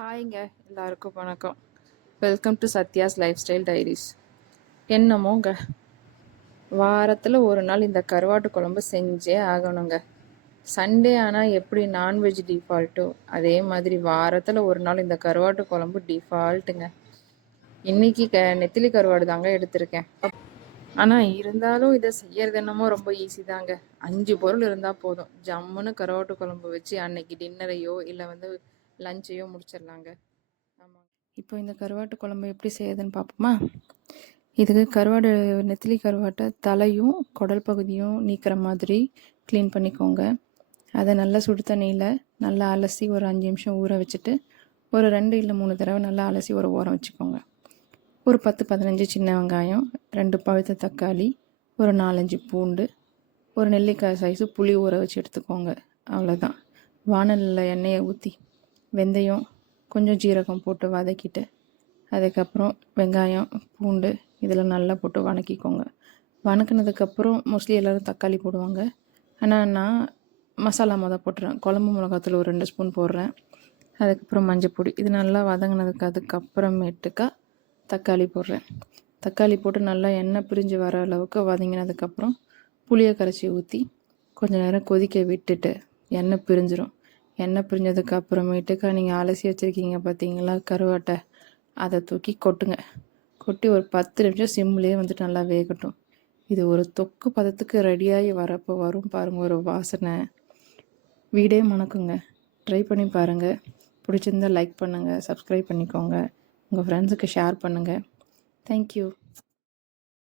ஹாய்ங்க, எல்லாருக்கும் வணக்கம். Welcome to Sathya's lifestyle diaries. என்னமோங்க, வாரத்தில் ஒரு நாள் இந்த கருவாட்டு குழம்பு செஞ்சே ஆகணுங்க. சண்டே ஆனால் எப்படி நான்வெஜ் டிஃபால்ட்டோ அதே மாதிரி வாரத்தில் ஒரு நாள் இந்த கருவாட்டு குழம்பு டிஃபால்ட்டுங்க. இன்னைக்கு நெத்திலி கருவாடு தாங்க எடுத்திருக்கேன். ஆனால் இருந்தாலும் இதை செய்யறது என்னமோ ரொம்ப ஈஸி தாங்க. 5 பொருள் இருந்தால் போதும், ஜம்முன்னு கருவாட்டு குழம்பு வச்சு அன்னைக்கு டின்னரையோ இல்லை லஞ்சையோ முடிச்சிடலாங்க. ஆமாம், இப்போ இந்த கருவாட்டு குழம்பு எப்படி செய்யுதுன்னு பார்ப்போமா? இதுக்கு கருவாடு, நெத்திலி கருவாட்டை தலையும் குடல் பகுதியும் நீக்கிற மாதிரி க்ளீன் பண்ணிக்கோங்க. அதை நல்லா சுடு தண்ணியில் நல்லா அலசி ஒரு 5 நிமிஷம் ஊற வச்சுட்டு ஒரு 2 இல்லை 3 தடவை நல்லா அலசி ஒரு ஓரம் வச்சுக்கோங்க. ஒரு 10-15 சின்ன வெங்காயம், 2 பழுத்த தக்காளி, ஒரு 4-5 பூண்டு, ஒரு நெல்லிக்காய் சைஸு புளி ஊற வச்சு எடுத்துக்கோங்க. அவ்வளோதான். வானலில் எண்ணெயை ஊற்றி வெந்தயம் கொஞ்சம் ஜீரகம் போட்டு வதக்கிட்டு அதுக்கப்புறம் வெங்காயம் பூண்டு இதில் நல்லா போட்டு வதக்கிக்கோங்க. வதக்கினதுக்கப்புறம் மோஸ்ட்லி எல்லோரும் தக்காளி போடுவாங்க. ஆனால் நான் மசாலா போட்டுறேன். குழம்பு மிளகாத்தூள் ஒரு 2 ஸ்பூன் போடுறேன். அதுக்கப்புறம் மஞ்சப்பொடி. இது நல்லா வதங்கினதுக்கு அதுக்கப்புறமேட்டுக்கா தக்காளி போடுறேன். தக்காளி போட்டு நல்லா எண்ணெய் பிரிஞ்சு வர அளவுக்கு வதங்கினதுக்கப்புறம் புளியை கரைச்சி ஊற்றி கொஞ்சம் நேரம் கொதிக்க விட்டுட்டு எண்ணெய் பிரிஞ்சிடும். எண்ணெய் பிரிஞ்சதுக்கு அப்புறமேட்டுக்கா நீங்கள் அலசி வச்சுருக்கீங்க பார்த்தீங்களா கருவாட்டை, அதை தூக்கி கொட்டுங்க. கொட்டி ஒரு 10 நிமிஷம் சிம்லேயே நல்லா வேகட்டும். இது ஒரு தொக்கு பதத்துக்கு ரெடியாகி வரப்போ வரும் பாருங்கள் ஒரு வாசனை, வீடே மணக்குங்க. ட்ரை பண்ணி பாருங்கள். பிடிச்சிருந்தால் லைக் பண்ணுங்கள், சப்ஸ்கிரைப் பண்ணிக்கோங்க, உங்கள் ஃப்ரெண்ட்ஸுக்கு ஷேர் பண்ணுங்கள். தேங்க்யூ.